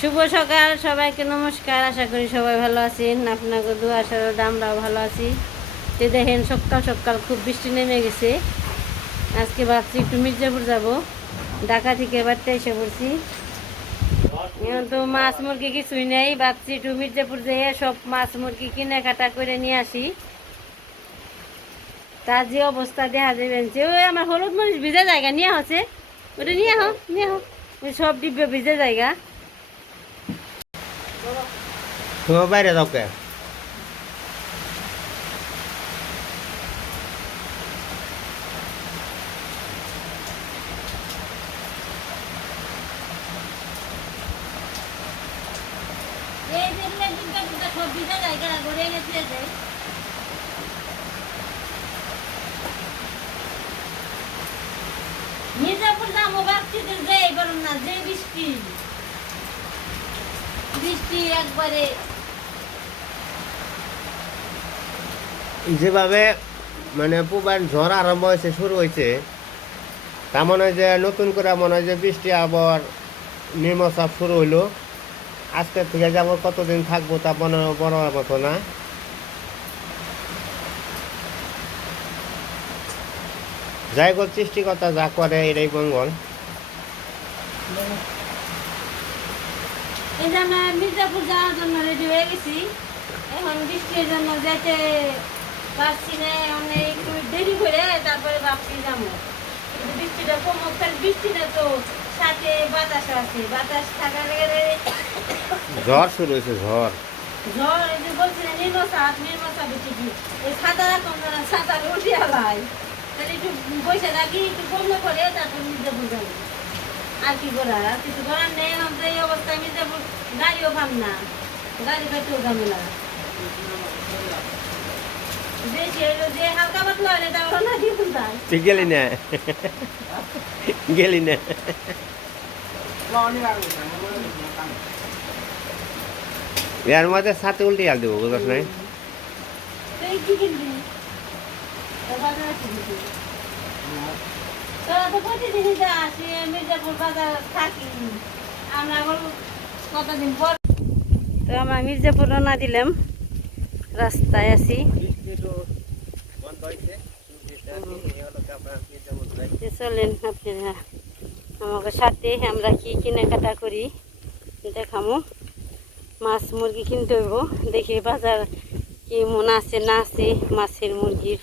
শুভ সকাল, সবাইকে নমস্কার, আশা করি সবাই ভালো আছেন। আপনাকে দু আসার আমরাও ভালো আছি। তো দেখেন, সকাল সকাল খুব বৃষ্টি নেমে গেছে। আজকে ভাবছি একটু মির্জাপুর যাব। ঢাকা থেকে বাড়তে এসে পড়ছি। তো মাছ মুরগি কিছুই নেই। ভাবছি একটু মির্জাপুর যেয়ে সব মাছ মুরগি কিনে কাটা করে নিয়ে আসি। তার যে অবস্থা দেখা যাবেন যে, ওই আমার হলুদ মরিচ ভিজে জায়গা, নিয়ে হচ্ছে ওটা নিয়ে হোক নিয়ে হোক সব ডিব্বে ভিজে জায়গা। তোমার বাইরে যাও কে এই দেখলে ডিব্বে ভিজে সব ভিজে জায়গা ঘুরে গেছে যে মির্জাপুর যাব ভাবছি তো যে এবার না যে বৃষ্টি বৃষ্টি একবারে। যেভাবে মানে পুবার ঝড় আরম্ভ হয়েছে শুরু হয়েছে তা মনে হয় যে নতুন করে মনে হয় যে বৃষ্টি আবার নিম্নচাপ শুরু হইল। আজকে থেকে যে আবার কতদিন থাকব তা মনে বড় মতো না। যাই হোক সৃষ্টিকর্তা যা করে এটাই মঙ্গল। এই যে আমরা মির্জাপুর যাওয়ার জন্য রেডি হয়ে গেছি। এখন বৃষ্টির জন্য যেতে পারছি না অনেক একটু দেরি করে তারপরে ভাবছি যাব। কিন্তু বৃষ্টিটা তাহলে বৃষ্টিটা তো সাথে বাতাস আছে। বাতাস থাকার ঝড় শুরু হয়েছে ঝড়। ঝড় এই যে বলছি না নির্মচাপ নির্মচাপ ঠিকই। এই ছাতা রাখুন না ছাতা উঠিয়া লাই তাহলে একটু বসে থাকি একটু কমলে করে তারপর মির্জাপুর যাব। আর কি করার? আর কিছু করার নেই এখন তো এই অবস্থায় মির্জাপুর গাড়িও পাম না। গাড়ি পাইতেও ঝামেলা হলে গেলি না? গেলি না? এর মধ্যে সাথে উল্টে আল দেবো বুঝছ নাই? তো প্রতিদিনই যাস মির্জাপুর বাজার আমরা মির্জাপুর রওনা দিলাম। রাস্তায় আছি। চলেন, আপনারা আমাকে সাথে আমরা কি কেনাকাটা করি দেখামো। মাছ মুরগি কিনতে হইব। দেখি বাজার কি মন আছে, না আছে মাছের মুরগির।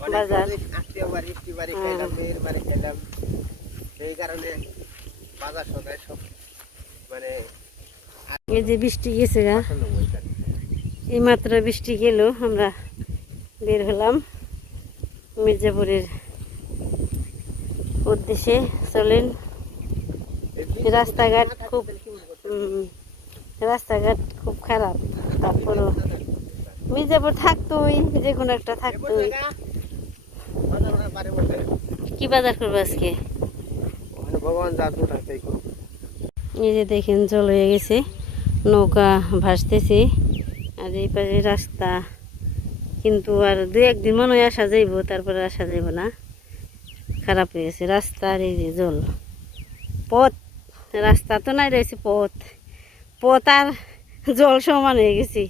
বাজার। সেই কারণে বাজার সদায় সব মানে এই যে বৃষ্টি গেছে গা। এই মাত্র বৃষ্টি গেল আমরা বের হলাম মির্জাপুরের উদ্দেশ্যে। চলেন রাস্তাঘাট খুব রাস্তাঘাট খুব খারাপ তারপরও মির্জাপুর থাকতোই যে কোনো একটা থাকতোই বাজার ওখানে বাড়ির মধ্যে। কি বাজার করব এই যে দেখেন, জল হয়ে গেছে। নৌকা ভাসতেছে। আর এই পাশে রাস্তা। কিন্তু আর দু একদিন মনে হয় আসা যাইব, তারপরে আসা যাইব না। খারাপ হয়ে গেছে রাস্তা আর এই যে জল। পথ। রাস্তা তো নাই রয়েছে, পথ। পথ আর জল সমান হয়ে গেছে।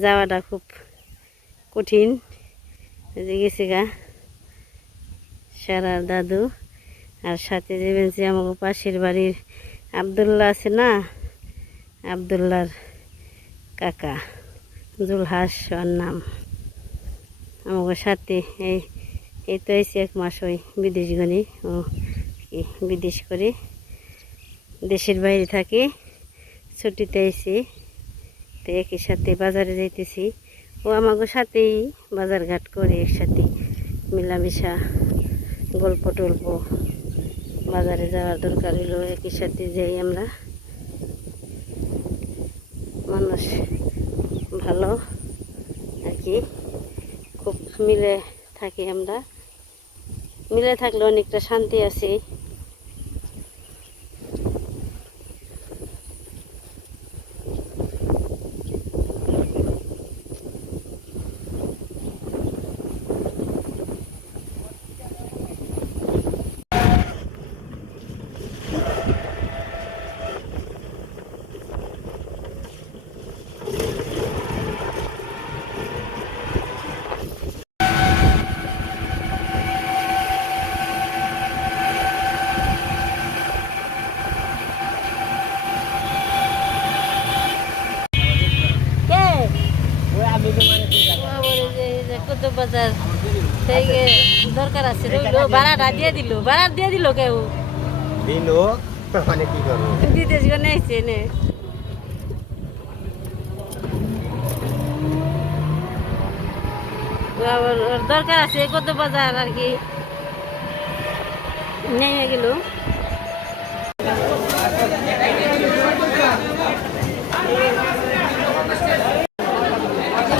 যাওয়াটা খুব কঠিন। গেছে গা। সারার দাদু আর সাথে যাবেন যে আমাকে পাশের বাড়ির আবদুল্লাহ আছে না আবদুল্লার কাকা, জুলহাস ওর নাম। আমাকে সাথে এই এই তো এসে এক মাস ওই বিদেশ গণি, ও কি বিদেশ করে দেশের বাইরে থাকি। ছুটিতে এসে তো একই সাথে বাজারে যাইতেছি। ও আমাকে সাথেই বাজার ঘাট করে একসাথে মেলামেশা গল্প টল্প। বাজারে যাওয়ার দরকার হলো একই সাথে যাই আমরা। মানুষ ভালো আর কি খুব মিলে থাকি আমরা। মিলে থাকলে অনেকটা শান্তি আছে বাজার থেকে দরকার আছে। রইল ভাড়াটা দিয়ে দিল। ভাড়া দিয়ে দিল কেউ? মানে কি করব? বিদেশ গনে আইছে নে। দরকার আছে কত বাজার আর কি। নেমে গেল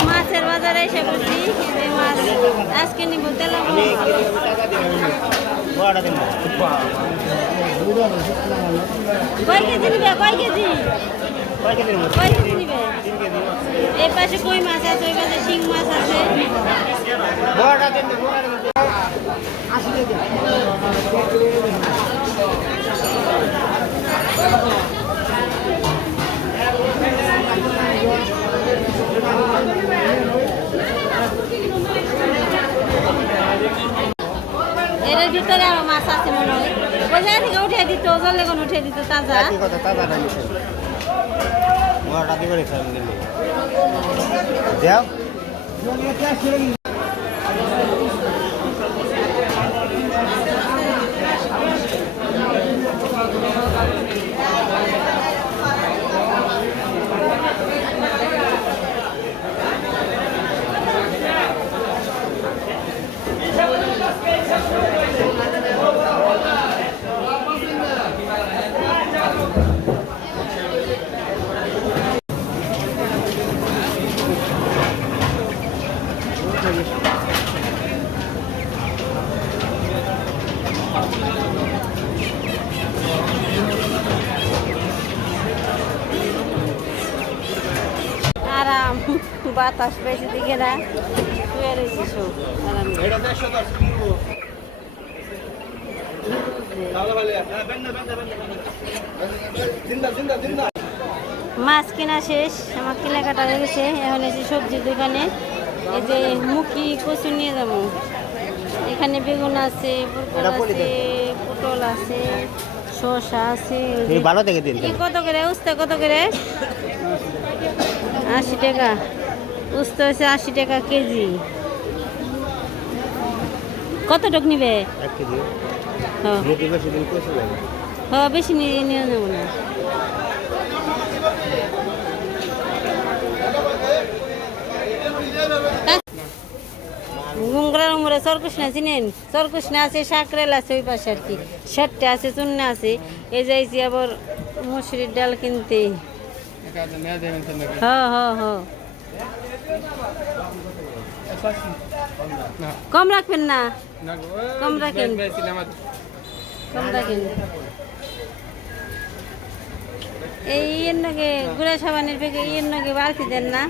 মাছের বাজারে এসে বলছি যে মাছ আজকে নিব তেলা মাছ আছে শিং মাছ আছে বড়টা দিন বড়টা দিন এর ভিতরে আরও মাছ আছে মনে হয়। ওই জায়গা থেকে উঠে দিত, ওজন লেগুন উঠে দিত তাজা। কথা দিল্লি দেও। না শুয়ে রয়েছি সব মাছ কেনা শেষ আমার কেনাকাটা হয়ে গেছে। এখন এসে সবজির দোকানে এই যে মুখি কচু নিয়ে যাব। এখানে বেগুন আছে পটল আছে পটল আছে শসা আছে ভালো থেকে দিন কি কত করে উস্তা কত করে? আশি টাকা। উস্তা হচ্ছে আশি টাকা কেজি। কত টক নিবে? এক কেজি। হ্যাঁ বেশি হ্যাঁ নিয়ে যাব। না গুঙ্গরার উমরে সরকুশনা চিনেন? সরকুশনা আছে সাকরেল আছে ওই পাশে আর কি। ষাটটা আছে চুন্না আছে। এই যাইছি আবার মুসুরির ডাল কিনতে। হ্যাঁ হ্যাঁ হ্যাঁ কম রাখবেন না। কম রাখেন। কম রাখেন। এই ইয়ের নগে গুড়া সাবানের পেকে ইয়ের নগে বাড়তি দেন না।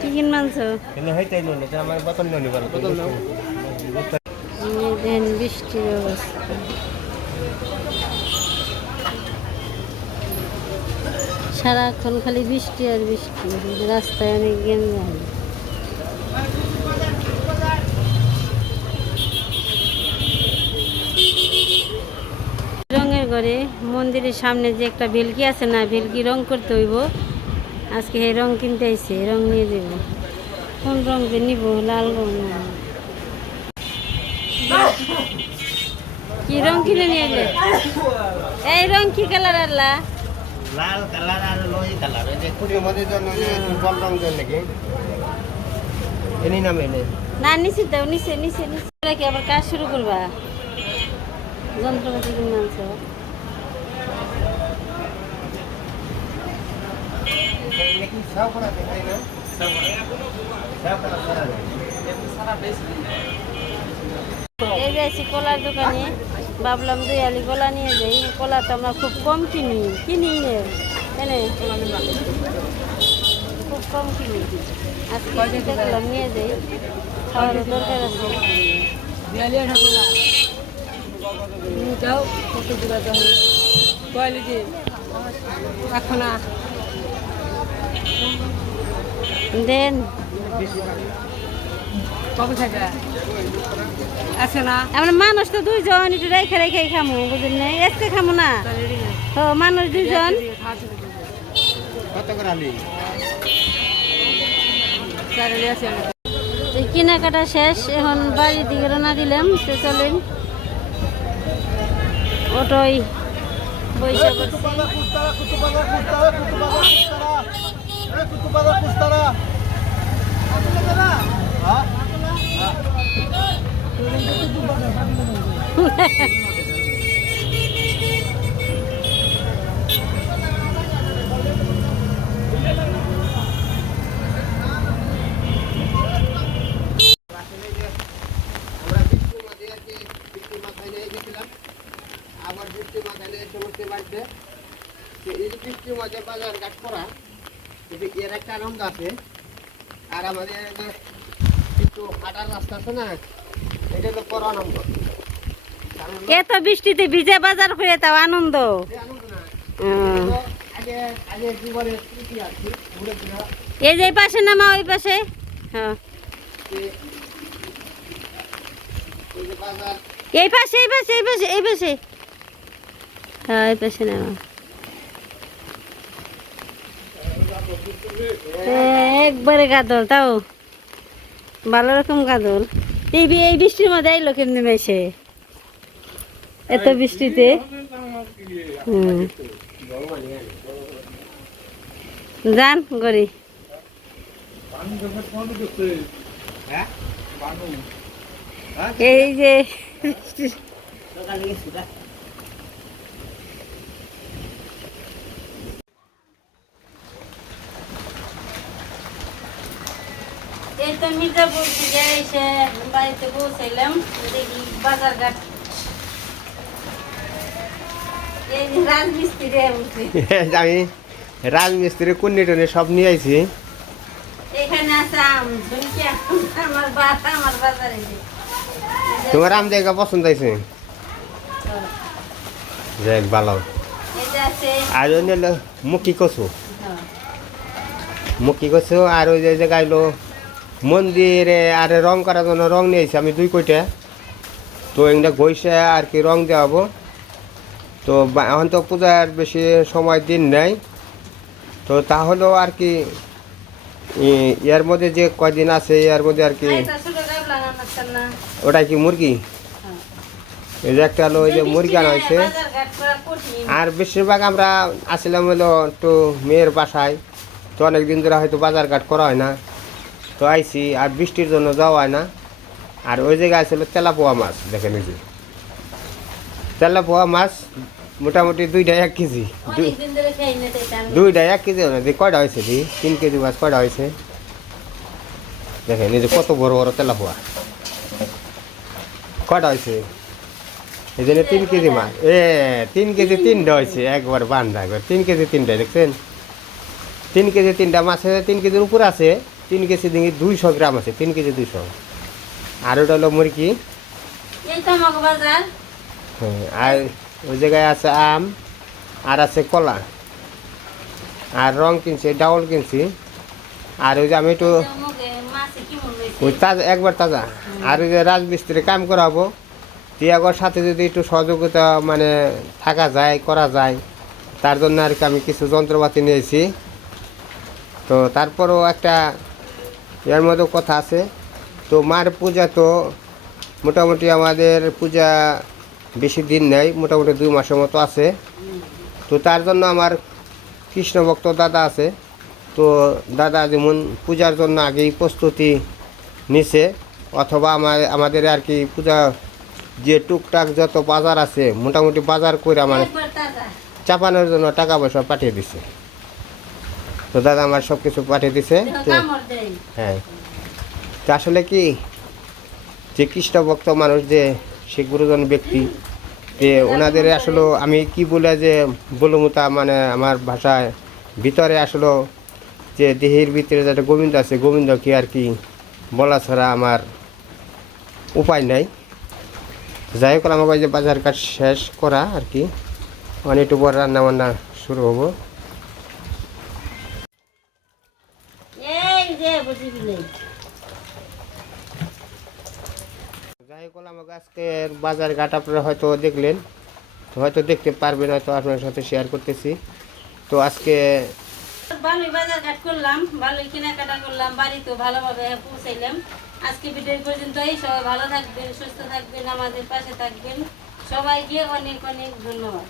চিকেন মাংস। হইতেই নুন এটা আমার বোতল নিয়ে নিবার বোতল নাও এই দেখেন বৃষ্টির অবস্থা সারাক্ষণ খালি বৃষ্টি আর বৃষ্টি। রাস্তায় অনেক গেঞ্জাম রঙের ঘরে, মন্দিরের সামনে যে একটা ভেলকি আছে না, ভেলকি রং করতে হইব। আজকে এই রং কিনতে আইছে, রং নিয়ে যাব কোন রং যে নিব, লাল রং কি রং কিনে নিয়ে এই রং কি কালার আল্লাহ লাল কালার আর লোহি কালার এই যে কুড়ির মধ্যে জন্য যে জল রং দেন নাকি এনি নামে এনে। না নিচে দাও নিচে নিচে নিচে। কি আবার কাজ শুরু করবা? যন্ত্রপাতি কিনে আনছো নাকি সাও করা দেখাই না সাও করা সারা এই যাইছি কলার দোকানে। ভাবলাম দুই আলি কলা নিয়ে যাই কলা তো আমরা খুব কম কিনি কিনি এনে। খুব কম কিনি। আজকে দেখলাম নিয়ে যাই। খাওয়ার দরকার আছে। যাও কত দূরে যাও। কোয়ালিটি এখন দেন। কবে থাকে? আছে না। আমরা মানুষ তো দুইজন একটু রেখে রেখে খামো বুঝলেন না? এসে খামো না? ও মানুষ। তো কেনাকাটা শেষ এখন বাড়ির দিকে রওনা দিলাম তো চলেন। অটোই বৈশা করছি আমরা বৃষ্টির মাঝে আর কি বৃষ্টির মাথায় নিয়ে গেছিলাম আবার বৃষ্টির মাথায় সমস্ত বাড়িতে তো এই যে বৃষ্টির মাঝে বাজার ঘাট করা কিন্তু এর একটা আনন্দ আছে আর আমাদের যে হাঁটার রাস্তা আছে না এটা হলো বড় আনন্দ এত বৃষ্টিতে ভিজে বাজার করে তাও আনন্দ। এই যে পাশে নামা, ওই পাশে। হ্যাঁ। এই পাশে এই পাশে এই পাশে এই পাশে। হ্যাঁ এই পাশে নামা। একবারে গাদল তাও। ভালো রকম গাদল। এই বৃষ্টির মধ্যে আইলো কেমনি মেশে এত বৃষ্টিতে? যান, গড়ি। এই যে এই তো মির্জাপুর থেকে এসে বাড়িতে পৌঁছাইলাম, দেখি বাজার ঘাট আমি রাজমিস্ত্রি কুন্নি টুনি সব নিয়ে আইছি। তোমার আম জায়গা পছন্দ হয়েছে? যাক ভালো। আর অন্য হলো মুখি কচু। মুখি কচু আর ওই যে জায়গা হলো মন্দিরে আর রং করার জন্য রং নিয়েছি আমি দুই কইটা। তো এগুলো ঘষে আর কি রং দেওয়া হব তো এখন তো পূজার বেশি সময় দিন নেই। তো তাহলেও আর কি এর মধ্যে যে কয়দিন আছে এর মধ্যে আর কি ওটাই কি মুরগি? হ্যাঁ। এই যে একটা হলো ওই যে মুরগি আনা হয়েছে। আর বেশিরভাগ আমরা আসছিলাম হলো একটু মেয়ের বাসায়। তো অনেক দিন ধরে হয়তো বাজার ঘাট করা হয় না। তো আইছি আর বৃষ্টির জন্য যাওয়া হয় না। আর ওই জায়গায় আসলে তেলাপোয়া মাছ দেখে নিয়েছি তেলাপোয়া মাছ মোটামুটি দুইটা এক কেজি। দুইটা এক কেজি না দি কয়টা হয়েছে দি? তিন কেজি মাছ কয়টা হয়েছে? দেখেন এই যে কত বড় বড় তেলাপোয়া। কয়টা হয়েছে? এই জন্য তিন কেজি মাছ। এ তিন কেজি তিনটা হয়েছে একবার বান্ধা একবার তিন কেজি তিনটা দেখছেন? তিন কেজি তিনটা মাছে তিন কেজির উপর আছে তিন কেজি দিকে দুইশো গ্রাম আছে তিন কেজি দুইশো। আর ওটা হলো মুরগি। হ্যাঁ, আর ওই জায়গায় আছে আম, আর আছে কলা। আর রং কিনছি, ডাউল কিনছি। আর ওই যে আমি একটু ওই তাজা, একবার তাজা। আর ওই যে রাজমিস্ত্রি কাম করাবো। টিয়াগর সাথে যদি একটু সহযোগিতা মানে থাকা যায়, করা যায়, তার জন্য আর কি আমি কিছু যন্ত্রপাতি নিয়েছি। তো তারপরও একটা এর মধ্যে কথা আছে। তো মার পূজা তো মোটামুটি আমাদের পূজা বেশি দিন নেই মোটামুটি দুই মাসের মতো আছে। তো তার জন্য আমার কৃষ্ণ ভক্ত দাদা আছে। তো দাদা যেমন পূজার জন্য আগেই প্রস্তুতি নিছে অথবা আমার আমাদের আর কি পূজা যে টুকটাক যত বাজার আছে মোটামুটি বাজার করে আমার চাপানোর জন্য টাকা পয়সা পাঠিয়ে দিছে। তো দাদা আমার সব কিছু পাঠিয়ে দিছে। তো হ্যাঁ। তো আসলে কি যে কৃষ্ণ ভক্ত মানুষ যে সে গুরুজন ব্যক্তি, যে ওনাদের আসলে আমি কি বলে যে বলব তা মানে আমার ভাষায় ভিতরে আসলে যে দেহের ভিতরে যেটা গোবিন্দ আছে, গোবিন্দকে আর কি বলা ছাড়া আমার উপায় নাই। যাই হোক আমাকে যে বাজার কাজ শেষ করা আর কি। মানে একটু পর রান্না বান্না শুরু হব বুঝি বিলে যাই করলাম আমাকে আজকের বাজার ঘাট আপনারা হয়তো দেখলেন। তো হয়তো দেখতে পারবেন, হয়তো আপনার সাথে শেয়ার করতেছি। তো আজকে ভালোই বাজার ঘাট করলাম, ভালোই কেনাকাটা করলাম বাড়িতে ভালোভাবে পৌঁছাইলাম। আজকে ভিডিও পর্যন্তই। সবাই ভালো থাকবেন, সুস্থ থাকবেন, আমাদের পাশে থাকবেন। সবাইকে অনেক অনেক ধন্যবাদ।